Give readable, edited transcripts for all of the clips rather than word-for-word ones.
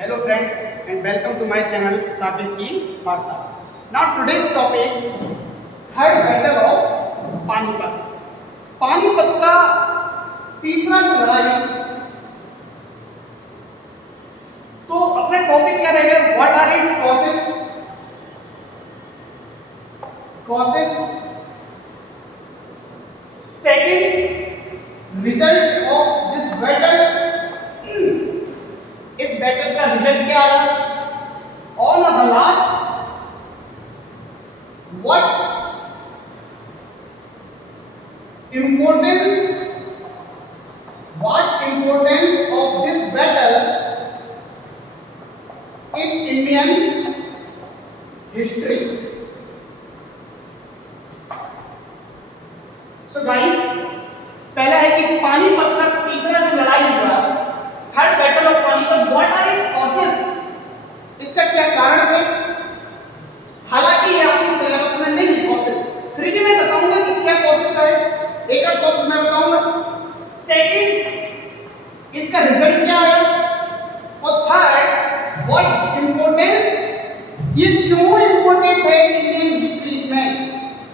Hello friends and welcome to my channel Sakir Ki Pathshala. Now today's topic third battle of Panipat. Panipat का तीसरा जो लड़ाई, तो अपना टॉपिक क्या रहेगा? What are its causes, second result of this battle, इस बैटल का रिजल्ट क्या आया, on the last what importance of this battle in Indian history. So guys, पहला है कि पानीपत का तीसरा जो लड़ाई हुआ, third battle of Panipat, what are its causes, इसका क्या कारण थे? हालांकि ये आपकी सिलेबस में नहीं है कॉजेस, फिर भी मैं बताऊंगा कि क्या कॉजेस का है, एक और कॉजेस मैं बताऊंगा, सेकंड इसका रिजल्ट क्या है, और थर्ड व्हाट इंपॉर्टेंस, ये क्यों इंपॉर्टेंट है इंडियन हिस्ट्री में,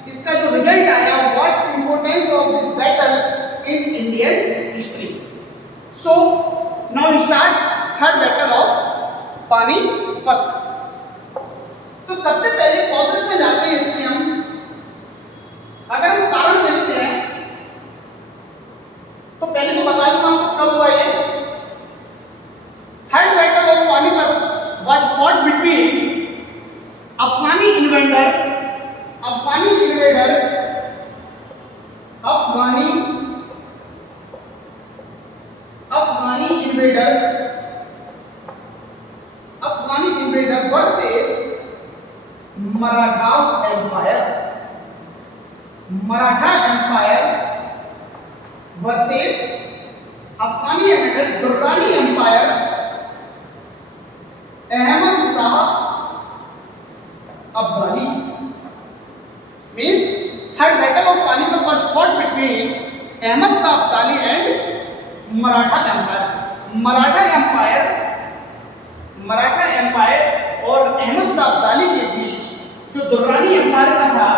इसका जो रिजल्ट आया, what importance of this battle in Indian history. So now we start third battle of Panipat. तो सबसे पहले कॉजेस में जाते हैं. इसमें हम अगर हम कारण देखते हैं तो पहले तो बता दूं आपको कब हुआ ये. Third battle of Panipat was fought between Afghani invader versus Maratha empire versus Afghani empire, Durrani empire, Ahmad Shah Abdali. Means third battle of Panipat was fought between Ahmad Shah Abdali and Maratha empire और अहमद शाह अब्दाली के बीच, जो दुर्रानी एम्पायर का था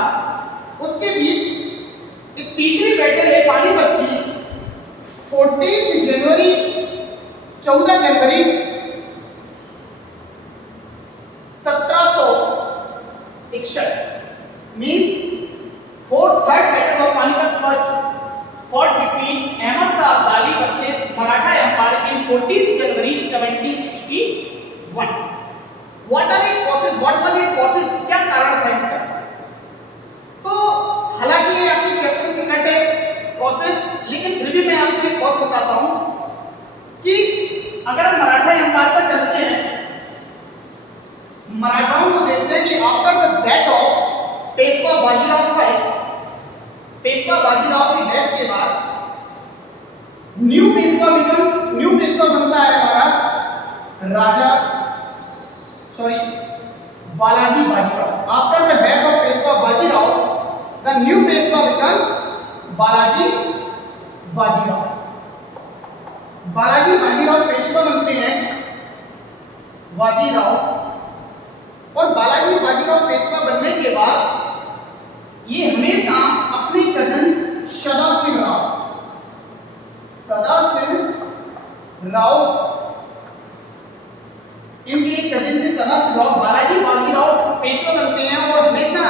उसके बीच एक तीसरी बैटल है पानीपत की. 14 जनवरी 1761 means third battle of Panipat was fought between Ahmad Shah Abdali versus Maratha Empire in 14th January 1761. What are its causes? What was its causes? क्या कारण था इसका? तो हालांकि ये आपके चैप्टर से कट है कॉजेस, लेकिन फिर भी मैं आपको एक कॉज बताता हूं कि अगर हम मराठा एम्पायर पर चलते हैं, मराठाओं को देखते हैं कि after the death of Peshwa Bajirao first, Peshwa Bajirao की डेथ के बाद न्यू पेशवा बनता है हमारा Balaji Bajirao. After the death of Peshwa Bajirao, the new Peshwa becomes Balaji Bajirao. Balaji Bajirao Peshwa बनते हैं बाजीराव, और बालाजी बाजीराव पेशवा बनने के बाद ये हमेशा अपने कजन्स सदाशिव राव, इनके कजिन थे सदाशिव राव, बालाजी बाजीराव पेशवा बनते हैं और हमेशा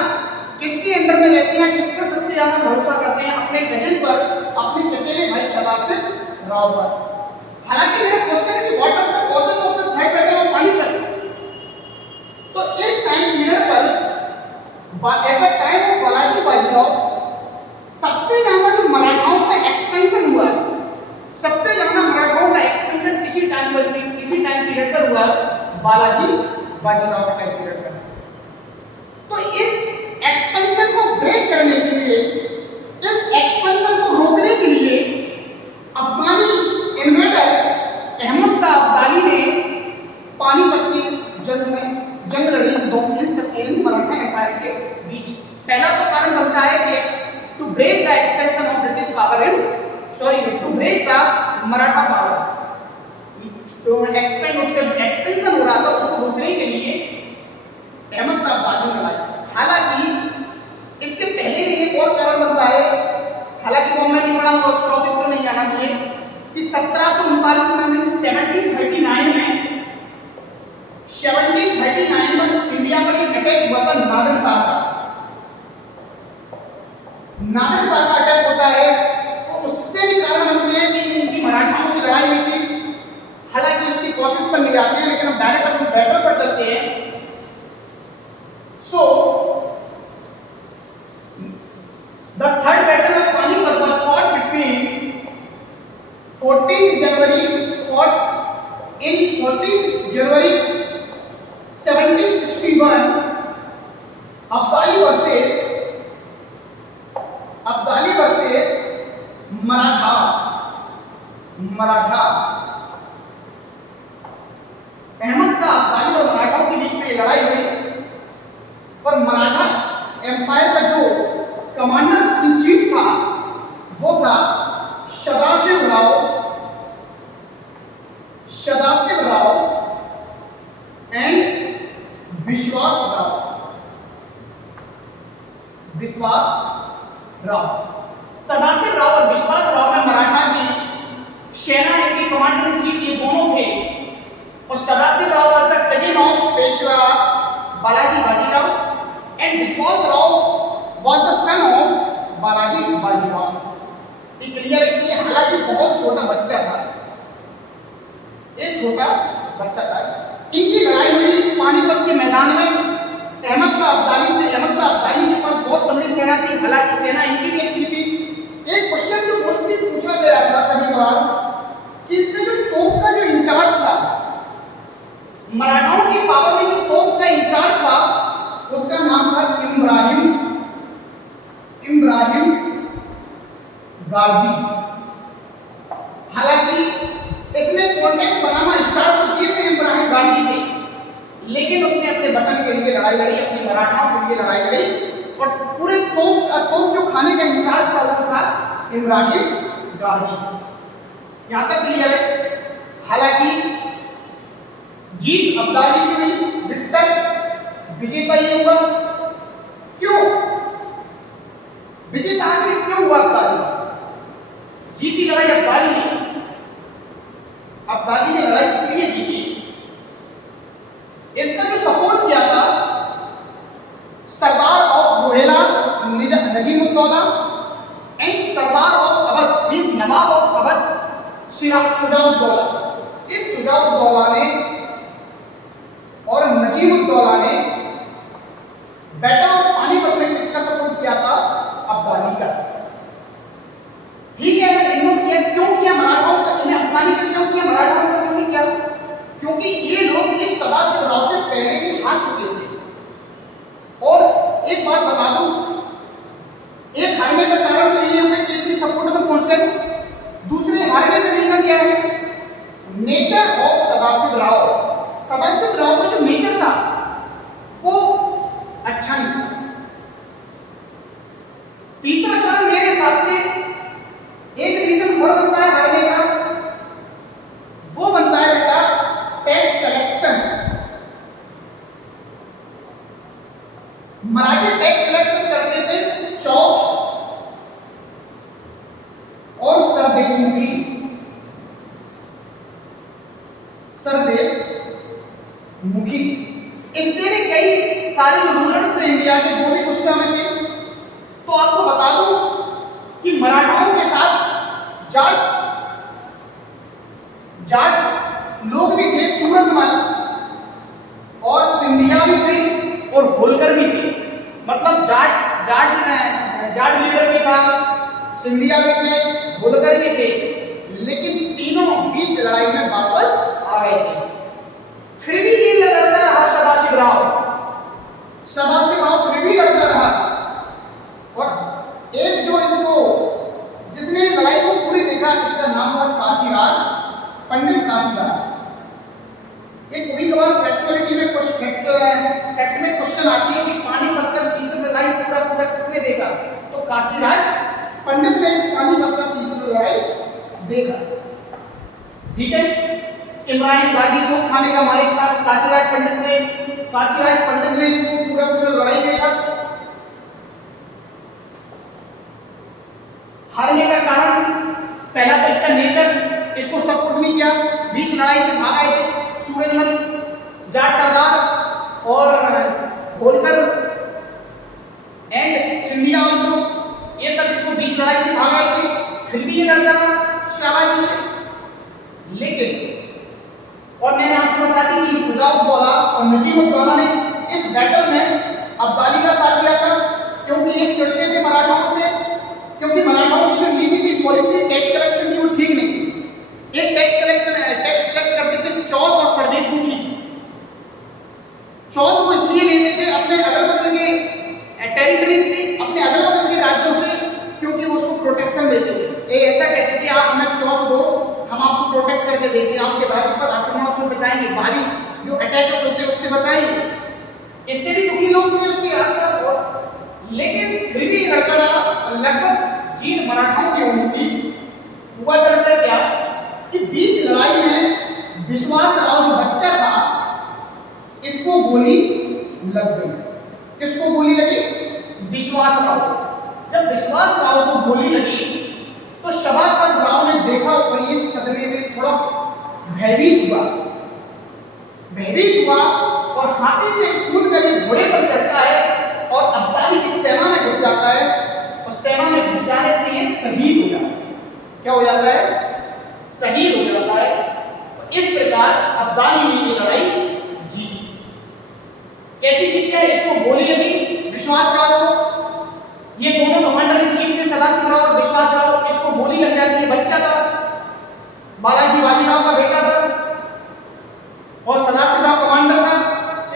किसके अंडर में रहते हैं, किस पर सबसे ज्यादा भरोसा करते हैं? अपने कजिन पर, अपने चचेरे भाई सदाशिव राव पर. हालांकि मेरा क्वेश्चन है कि what are the causes of the third battle of Panipat. तो इस टाइम पीरियड पर at the time of Balaji Bajirao सबसे ज्यादा जो मराठाओं का एक्सपेंशन हुआ, सबसे ज्यादा मराठाओं का एक्सपेंशन इसी टाइम पीरियड पर हुआ, बालाजी बाजीराव के टाइम पीरियड पर. तो इस एक्सपेंशन को ब्रेक करने के लिए, इस एक्सपेंशन को रोकने के लिए अफगानी इन्वेडर अहमद शाह अब्दाली ने पानीपत की जंग लड़ी इन मराठा एम्पायर के बीच. पहला तो कारण बनता है कि to break the expansion of British power in to break the Maratha power. जो एक्सपेंड उसका जो एक्सपेंशन हो रहा था उसको रोकने के लिए अहमद शाह अब्दाली ने लगाया। हालांकि इसके पहले भी एक और कारण बनता है, हालांकि वो मैं नहीं पढ़ाऊंगा, उस टॉपिक पर नहीं आना चाहिए, कि 1739 में 1739 में इंडिया पर एक अटैक हुआ था नादिर शाह का। नादिर शाह का अटैक होता है तो उससे भी कारण बनते हैं कि इनकी मराठाओं से लड़ाई हुई थी। हालांकि उसकी कोशिश पर नहीं जाते हैं, लेकिन हम डायरेक्ट अपने बैटल पर चलते हैं। So, the third battle of Panipat was fought between 14th January 1761, Abdali versus Maratha. Ahmad Shah Abdali और मराठाओं के बीच में लड़ाई हुई और मराठा एम्पायर का जो कमांडर इन चीफ था वो था सदाशिव राव एंड विश्वास राव। सदाशिव राव और विश्वास राव में मराठा की सेना के कमांडर इन चीफ ये दोनों थे। और Sadashiv Rao was the cousin of Peshwa Balaji Bajirao and Vishwas Rao was the son of Balaji Bajirao. ये क्लियर है कि हालांकि बहुत छोटा बच्चा था, इनकी लड़ाई हुई पानीपत के मैदान में। अहमद शाह अब्दाली के पास बहुत लंबी सेना थी, हालांकि सेना इनकी भी अच्छी थी। एक क्वेश्चन जो मोस्टली पूछा गया था कभी कभार कि इसका जो तोप का जो इंचार्ज था, मराठाओं की पावर में जो तोप का इंचार्ज था उसका नाम था इब्राहिम गार्दी। हालांकि इसने कॉन्टैक्ट बनाना स्टार्ट तो किए थे इब्राहिम गार्दी से, लेकिन उसने अपने वतन के लिए लड़ाई लड़ी, अपने मराठाओं के लिए लड़ाई लड़ी और पूरे तोप जो खाने का इंचार्ज था वो था इब्राहिम गार्दी। यहां तक क्लियर है। हालांकि जीत अब्दाली की हुई, विजेता ये हुआ। क्यों विजेता आखिर क्यों हुआ अब्दाली? जीती लड़ाई अब्दाली ने लड़ाई इसलिए जीती, इसका जो सपोर्ट किया था sardar of Rohilla Najibuddaula and sardar of Awadh means nawab of Awadh Shujauddaula. इस शुजाउद्दौला ने और नजीमुद्दौला ने बैटल ऑफ पानीपत में किसका सपोर्ट किया था? अब्दाली का। ठीक है, इन्होंने किया, क्यों किया मराठाओं का? इन्हें अफगानी का क्यों किया, मराठाओं का क्यों नहीं किया? क्योंकि ये लोग इस सदाशिव राव से पहले भी हार चुके थे। और एक बात बता दूं, एक हारने का कारण तो ये है कि इसी सपोर्ट में पहुंच गए। दूसरे हारने का रीजन क्या है? नेचर ऑफ सदाशिव राव का जो नेचर था वो अच्छा नहीं था। तीसरा कारण मेरे हिसाब से एक रीजन और बनता है हारने का, वो बनता है बेटा tax collection. Marathi tax collection करते थे चौक और सरदेशमुखी। इससे भी कई सारे रूलर्स थे इंडिया के, वो भी गुस्सा में थे। तो आपको बता दूं कि मराठाओं के साथ जाट लोग भी थे, सूरजमल और सिंधिया भी थे और होलकर भी थे। मतलब जाट लीडर भी था, सिंधिया भी थे, होलकर भी थे, लेकिन तीनों बीच लड़ाई में वापस आ गए थे। फिर भी ये लड़ता रहा सदाशिव राव फिर भी लड़ता रहा। और एक जो जिसने लड़ाई को पूरी देखा, इसका नाम था पंडित काशीराज। एक कभी कभार फैक्चुअलिटी में कुछ फैक्ट में क्वेश्चन आती है कि पानीपत का तीसरी लड़ाई पूरा किसने देखा? तो काशीराज पंडित ने पानीपत का तीसरी लड़ाई देखा। ठीक है, इब्राहिम गांधी को खाने का मालिक था। काशीराज पंडित ने इसको पूरा पूरा लड़ाई देखा। हारने का कारण पहला तो इसका नेचर इसको सपोर्ट नहीं किया। बीच लड़ाई से भागा है सूरजमल, जाट सरदार और होलकर एंड सिंधिया आल्सो, ये सब इसको बीच लड़ाई से भागा है। फिर भी ये लड़ता रहा शाबाशी से। लेकिन और मैंने आपको बता दी कि सुजाउद्दौला और नजीमुद्दौला ने इस बैटल में अब्दाली का साथ दिया था, क्योंकि ये चिढ़ते थे मराठाओं से, क्योंकि मराठाओं की जो नीति थी, पॉलिसी टैक्स कलेक्शन की, वो ठीक नहीं थी। एक टैक्स कलेक्ट करते थे चौथ और सरदेश मुखी। चौथ को इसलिए लेते थे अपने अगल बगल के टेरिटरी से, अपने अगल बगल के राज्यों से, क्योंकि वो उसको प्रोटेक्शन देते थे। ये ऐसा कहते थे आप हमें चौथ दो, हम आपको प्रोटेक्ट करके देते हैं, आपके राज्य पर आक्रमणों से बचाएंगे, बाहरी जो अटैकर्स होते हैं उससे बचाएंगे। इससे भी दुखी लोग थे उसके आसपास और, लेकिन फिर भी लड़ता रहा। लगभग जीत मराठाओं की होनी थी। हुआ दरअसल क्या कि बीच लड़ाई में विश्वास राव जो बच्चा था, इसको गोली लग गई। किसको गोली लगी? विश्वास राव। जब विश्वास राव को गोली लगी तो सभासद राव ने देखा और ये सदमे में थोड़ा भयभीत हुआ और हाथी से कूद कर घोड़े पर चढ़ता है और अब्दाली की सेना में घुस जाता है और सेना में घुस जाने से ये शहीद हो जाता है। क्या हो जाता है? शहीद हो जाता है। इस प्रकार अब्दाली ने ये लड़ाई जीती। कैसी जीत है? इसको गोली लगी विश्वास राव को। ये दोनों कमांडर इन चीफ थे, सदाशिवराव और विश्वासराव। इसको गोली लग जाती है, बच्चा था, बालाजी बाजीराव का बेटा था और सदाशिवराव कमांडर था।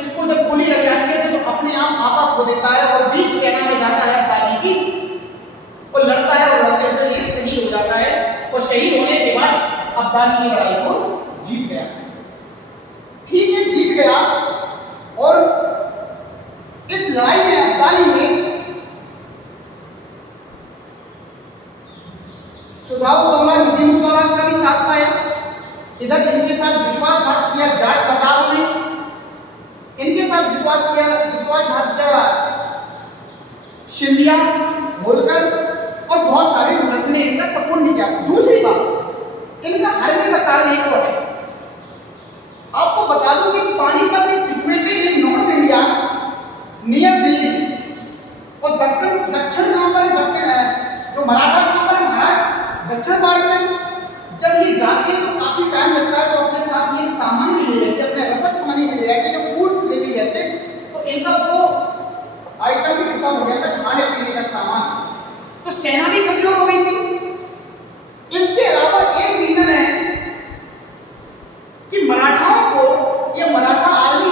इसको जब गोली लग जाती है तो अपने आप आपा खो देता है और बीच सेना में जाता है अब्दाली की और लड़ता है और लड़ते हुए ये शहीद हो जाता है और शहीद होने के बाद अब्दाली की लड़ाई को जीत गया। ठीक है, जीत गया। और इस लड़ाई में अब्दाली ने सुजाउद्दौला नजीमुद्दौला का भी साथ पाया। इधर इनके साथ विश्वासघात किया जाट सरदारों ने, इनके साथ विश्वासघात किया सिंधिया, होलकर और बहुत सारे रूलर्स ने इनका सपोर्ट नहीं किया। दूसरी बात, इनका हारने का कारण एक और है। आपको बता दूं कि Panipat is situated in north India near Delhi और दक्षिण जो मराठा कहां पर महाराष्ट्र दक्षिण भारत में। जब ये जाते हैं तो काफी टाइम लगता है, तो अपने साथ ये सामान भी ले लेते, अपने रसद पानी भी ले जाते, जो फूड्स ले भी रहते, तो इनका वो आइटम भी खत्म हो गया था, खाने पीने का सामान, तो सेना भी कमजोर हो गई थी। इसके अलावा एक रीजन है कि मराठाओं को या मराठा आर्मी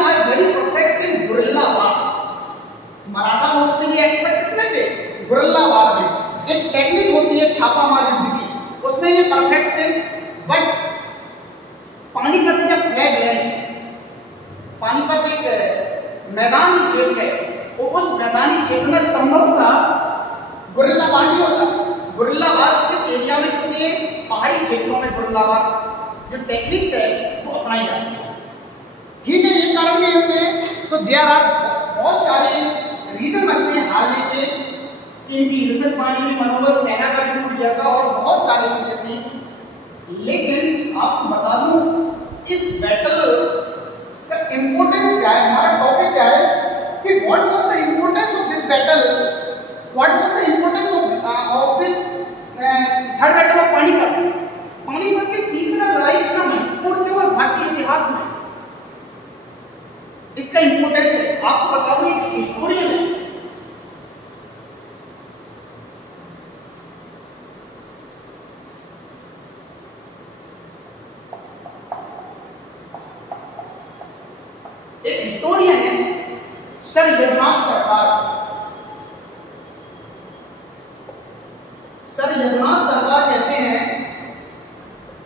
आज वेरी परफेक्ट इन गुरिल्ला वार। मराठा लोग के लिए एक्सपर्ट किसमें थे? गुरिल्ला वार में। एक टेक्निक होती है छापामार युद्ध की, उसमें ये परफेक्ट थे। But Panipat is a flat land. Panipat एक मैदानी क्षेत्र है, तो उस मैदानी क्षेत्र में संभवतः गुरिल्ला वार नहीं होता। गुरिल्ला वार किस एरिया में होती है? पहाड़ी क्षेत्रों में गुरिल्ला वार जो टेक्निक्स है वो अपनाई जाती है। ठीक है, ये कारण नहीं होते तो देयर आर बहुत सारे रीजन बनते हैं हारने के। इनकी रिसर्च पानी में मनोबल सेना का भी टूट गया था और बहुत सारी चीजें थी। लेकिन आपको बता दूं इस बैटल का इंपॉर्टेंस क्या है, हमारा टॉपिक क्या है कि what was the importance of this battle, what was the importance of this third battle of Panipat. Panipat की तीसरा लड़ाई इतना महत्वपूर्ण क्यों है भारतीय इतिहास में? इसका इंपॉर्टेंस है। आपको बता दूं एक हिस्टोरियन है, सर यदुनाथ सरकार। सर यदुनाथ सरकार कहते हैं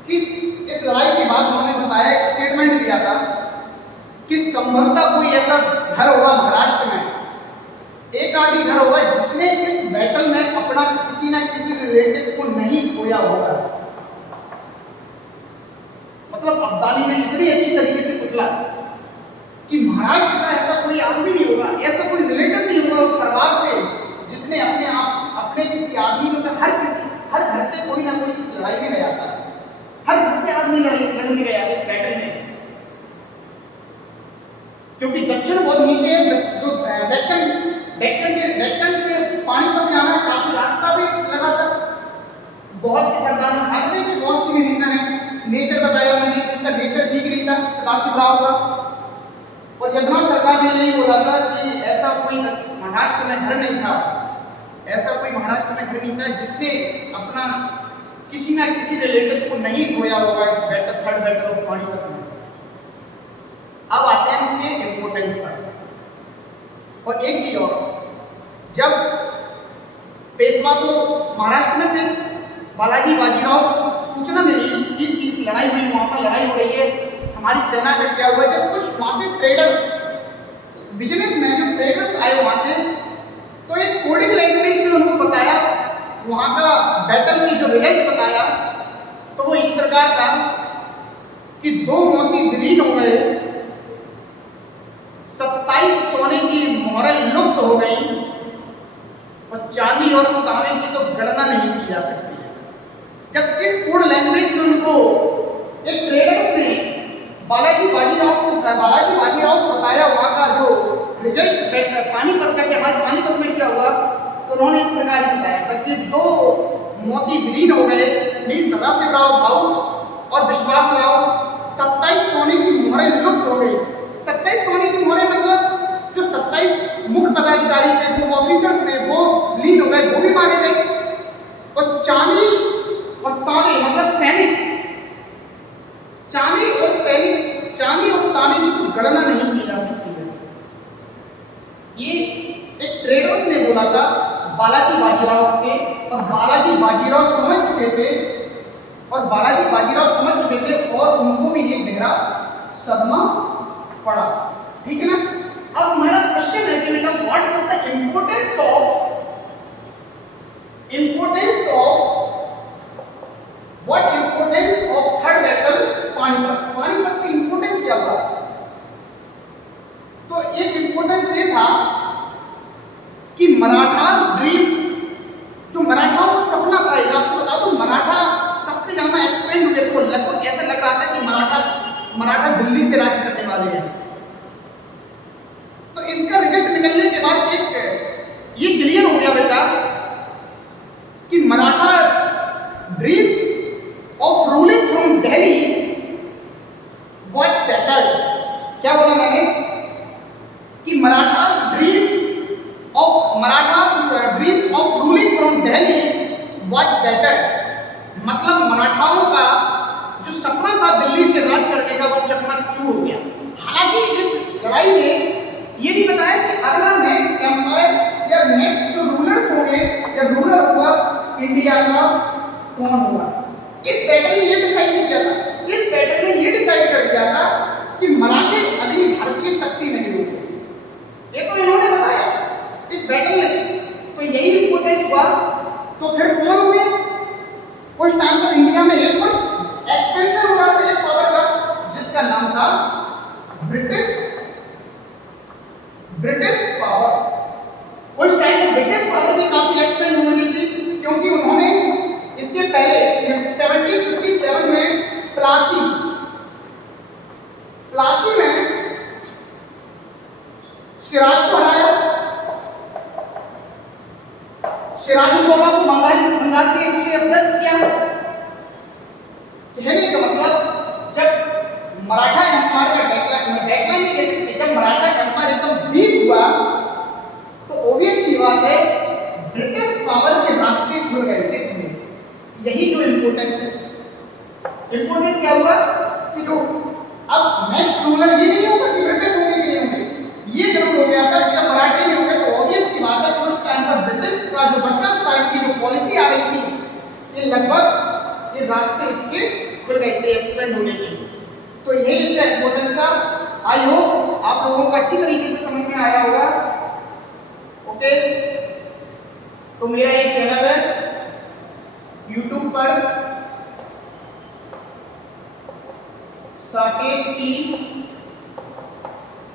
कि इस लड़ाई के बाद उन्होंने बताया, एक स्टेटमेंट दिया था कि संभवतः कोई ऐसा घर होगा महाराष्ट्र में, एक आदि घर होगा जिसने इस बैटल में अपना किसी न किसी रिलेटिव को नहीं खोया होगा। मतलब अब्दाली ने इतनी अच्छी तरीके से कुचला कि महाराष्ट्र का ऐसा कोई आदमी नहीं होगा, ऐसा कोई रिलेटिव नहीं होगा उस परिवार से जिसने अपने किसी आदमी को, हर घर से कोई ना कोई इस लड़ाई में गया था, हर घर से आदमी लड़ने गया था इस बैटल में। क्योंकि दक्षिण बहुत नीचे है, जो डेक्कन से पानीपत जाना काफी रास्ता भी लगा था। बहुत सी घटनाएं भागने की बहुत सी रीजन है। नेचर बताया मैंने, उसका नेचर ठीक नहीं था सदाशिवराव का। और यदमा सरकार ने यही बोला था कि ऐसा कोई महाराष्ट्र में घर नहीं था, ऐसा कोई महाराष्ट्र में घर नहीं था जिसने अपना किसी ना किसी रिलेटिव को नहीं खोया होगा इस थर्ड बैटल ऑफ पानीपत में। अब आते हैं इसके इंपोर्टेंस पर। और एक चीज और, जब पेशवा तो महाराष्ट्र में थे, बालाजी बाजीराव सूचना मिली इस चीज की, इस लड़ाई हुई, वहां पर लड़ाई हो रही है, हमारी सेना का क्या हुआ। जब कुछ वहां से ट्रेडर्स, बिजनेसमैन जो ट्रेडर्स आए वहां से, तो एक कोडिंग लैंग्वेज में उनको बताया, वहां का बैटल की जो रिजल्ट बताया, तो वो इस प्रकार था कि 2 मोती विलीन हो गए, 27 सोने की मोहरें लुप्त हो गई, और चांदी और तांबे की तो गणना नहीं की जा सकती है। जब इस कोड लैंग्वेज में उनको एक ट्रेडर्स ने बालाजी बाजीराव को बताया वहां का जो रिजल्ट पानीपत का, कि हमारे पानीपत में क्या हुआ, तो उन्होंने इस प्रकार बताया था कि 2 मोती विलीन हो गए, सदाशिवराव भाऊ और विश्वासराव, 27 सोने की मोहरें लुप्त हो गई। 27 सोने की मोहरें मतलब जो 27 मुख्य पदाधिकारी थे, जो ऑफिसर्स थे, वो लीन हो गए, वो भी मारे गए। और चांदी और तांबे मतलब सैनिक, चांदी और तांबे की तो गणना नहीं की जा सकती है। ये एक ट्रेडर्स ने बोला था बालाजी बाजीराव से, और बालाजी बाजीराव समझ चुके थे, और उनको भी ये गहरा सदमा पड़ा। ठीक है ना। अब मेरा क्वेश्चन है कि बेटा what was the importance of third battle Panipat की इंपोर्टेंस क्या था। तो एक इंपोर्टेंस ये था कि मराठास ड्रीम, जो मराठाओं का सपना था, एक आपको बता दूं, मराठा सबसे ज्यादा एक्सपेंड हुए थे। वो लगभग ऐसा लग रहा था कि मराठा दिल्ली से राज करने वाले हैं। तो इसका रिजल्ट निकलने के बाद एक ये क्लियर हो गया बेटा कि Maratha dreams of ruling from Delhi was settled. क्या बोला मैंने कि Marathas dreams of ruling from Delhi was settled. मतलब मराठाओं का जो सपना था दिल्ली से राज करने का, वो चकनाचूर हो गया। हालांकि इस लड़ाई में ये नहीं बताया कि अगला नेक्स्ट एम्पायर या नेक्स्ट जो रूलर्स होंगे या रूलर हुआ इंडिया का कौन हुआ। इस बैटल ने ये डिसाइड नहीं किया था। इस बैटल ने ये डिसाइड कर दिया था कि मराठे अगली भारतीय शक्ति नहीं होंगे। ये तो इन्होंने बताया इस बैटल ने, तो यही इंपोर्टेंस हुआ। तो फिर कौन हो गया, कुछ टाइम तक इंडिया में एक एक्सपेंशन हुआ था एक पावर का, जिसका नाम था ब्रिटिश पावर। उस टाइम ब्रिटिश पावर की काफी एक्सपेंड हो रही थी, क्योंकि उन्होंने इससे पहले 1757 में प्लासी में सिराज को हराया। सिराजुद्दौला को बंगाल के से अवगत किया। कहने का मतलब जब मराठा एम्पायर का डेक्लाइन नहीं कह सकते, जब मराठा एम्पायर एकदम वीक हुआ, तो ऑब्वियस सी बात है ब्रिटिश पावर के रास्ते खुल गए थे। यही जो इंपोर्टेंस है। इंपोर्टेंट क्या हुआ कि जो अब नेक्स्ट रूलर ये नहीं होगा कि ब्रिटिश होंगे कि नहीं होंगे, ये जरूर हो गया था कि जब मराठी नहीं होंगे, तो ऑब्वियस सी बात है कि उस टाइम पर ब्रिटिश का जो वर्चस्व टाइप की जो पॉलिसी आ रही थी, ये लगभग ये रास्ते इसके खुल गए थे एक्सपेंड होने के। तो यही इसका इंपोर्टेंस था। आई होप आप लोगों को अच्छी तरीके से समझ में आया होगा। ओके, तो मेरा एक चैनल है YouTube पर साकेत की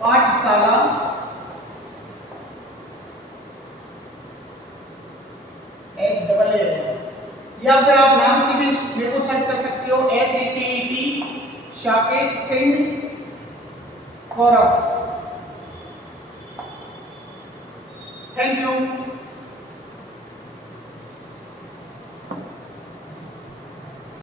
पाठशाला, SAA, या फिर आप नाम से भी मेरे को सर्च कर सकते हो, SAKET Saket Singh Gaurav. Thank you.